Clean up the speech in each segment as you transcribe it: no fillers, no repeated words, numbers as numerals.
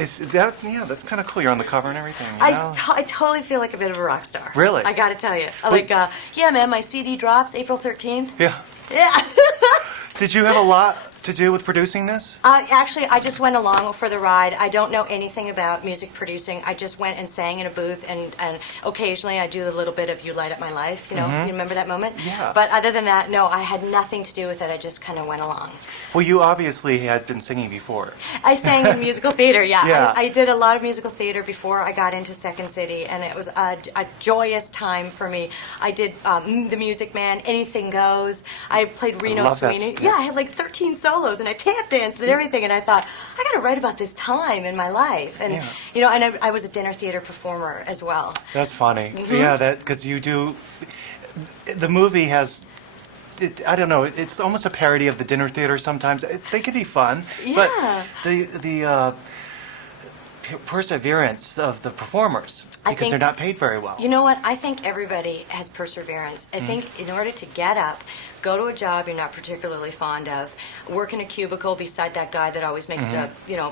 Yeah, that's kind of cool. You're on the cover and everything. You know? I totally feel like a bit of a rock star. Really? I gotta tell you. Well, Yeah, man, my CD drops April 13th. Yeah. Yeah. Did you have a lot to do with producing this? Actually, I just went along for the ride. I don't know anything about music producing. I just went and sang in a booth, and occasionally I do a little bit of You Light Up My Life, you know? You remember that moment? Yeah. But other than that, no, I had nothing to do with it. I just kind of went along. Well, you obviously had been singing before. I sang in musical theater, yeah. Yeah. I did a lot of musical theater before I got into Second City, and it was a joyous time for me. I did The Music Man, Anything Goes. I played Reno love that Sweeney. stuff. Yeah, I had like 13 solos, and I tap danced and everything, and I thought, I got to write about this time in my life. And, you know, and I was a dinner theater performer as well. That's funny. Yeah, because you do. The movie has. I don't know. It's almost a parody of the dinner theater. Sometimes they can be fun, but the perseverance of the performers because they're not paid very well. You know what? I think everybody has perseverance. I think in order to get up, go to a job you're not particularly fond of, work in a cubicle beside that guy that always makes the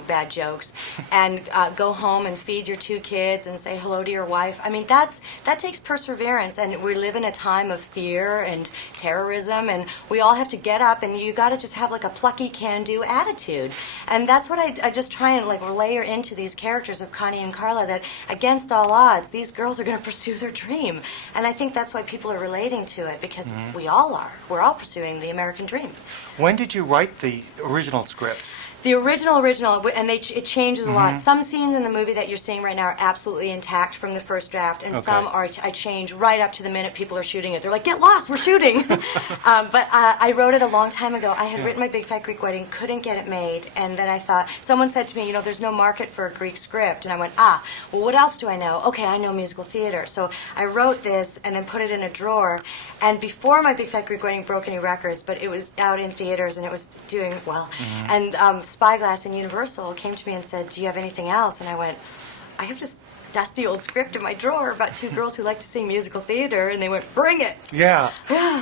bad jokes, and go home and feed your 2 kids and say hello to your wife. I mean, that takes perseverance, and we live in a time of fear and terrorism, and we all have to get up, and you got to just have like a plucky can-do attitude. And that's what I just try and like layer into these characters of Connie and Carla, that against all odds, these girls are going to pursue their dream. And I think that's why people are relating to it, because we all are. We're all pursuing the American dream. When did you write the original script? The original, and it changes a lot. Some scenes in the movie that you're seeing right now are absolutely intact from the first draft, and some I change right up to the minute people are shooting it. They're like, get lost, we're shooting. But I wrote it a long time ago. I had written My Big Fat Greek Wedding, couldn't get it made, and then I thought, someone said to me, you know, there's no market for a Greek script, and I went, well, what else do I know? Okay, I know musical theater. So I wrote this and then put it in a drawer, and before My Big Fat Greek Wedding broke any records, but it was out in theaters and it was doing well, and Spyglass and Universal came to me and said, do you have anything else? And I went, I have this dusty old script in my drawer about 2 girls who like to sing musical theater, and they went, bring it. Yeah,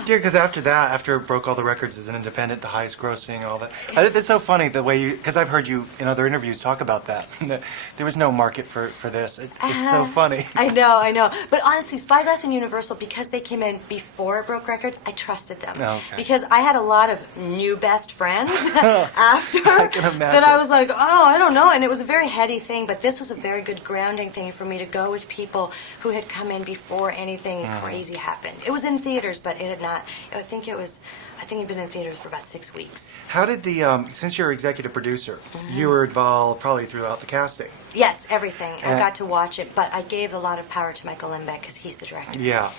because after that, after it broke all the records as an independent, the highest grossing, all that. It's so funny the way because I've heard you in other interviews talk about that. There was no market for this. It's so funny. I know. But honestly, Spyglass and Universal, because they came in before it broke records, I trusted them. Because I had a lot of new best friends after I can imagine. that I was like, I don't know. And it was a very heady thing, but this was a very good grounding thing for me to go with people who had come in before anything crazy happened. It was in theaters, but it had not. I think it'd been in theaters for about 6 weeks. How did since you're executive producer, you were involved probably throughout the casting? Yes, everything. I got to watch it, but I gave a lot of power to Michael Lembeck because he's the director. Yeah.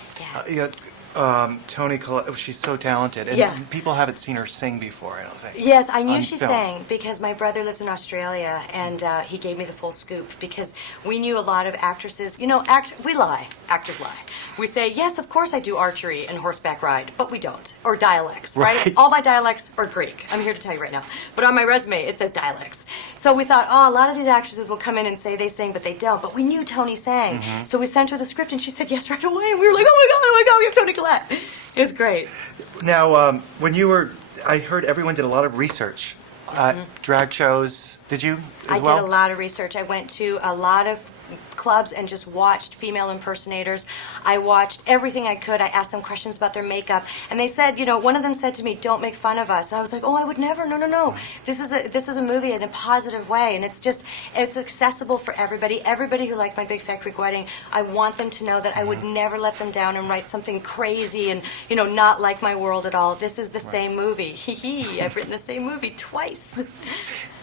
Toni Collette, she's so talented, and people haven't seen her sing before, I don't think. Yes, I knew she sang because my brother lives in Australia, and he gave me the full scoop because we knew a lot of actresses. You know, we lie. Actors lie. We say, yes, of course I do archery and horseback ride, but we don't. Or dialects, right? All my dialects are Greek. I'm here to tell you right now. But on my resume, it says dialects. So we thought, a lot of these actresses will come in and say they sing, but they don't. But we knew Toni sang. So we sent her the script, and she said yes right away. And we were like, oh my God, we have Toni Collette. It was great. Now, when you were, I heard everyone did a lot of research. Drag shows, did you as well? I did a lot of research. I went to a lot of clubs and just watched female impersonators. I watched everything I could. I asked them questions about their makeup, and they said, one of them said to me, "Don't make fun of us." And I was like, "Oh, I would never. No. This is a movie in a positive way, and it's accessible for everybody. Everybody who liked My Big Fat Greek Wedding, I want them to know that I would never let them down and write something crazy and not like my world at all. This is the same movie. I've written the same movie twice."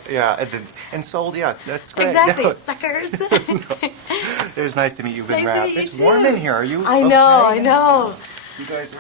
Yeah, and sold. Yeah, that's great. Exactly, suckers. It was nice to meet you. Nice to meet you It's too. warm in here. Are you? I know. You guys are.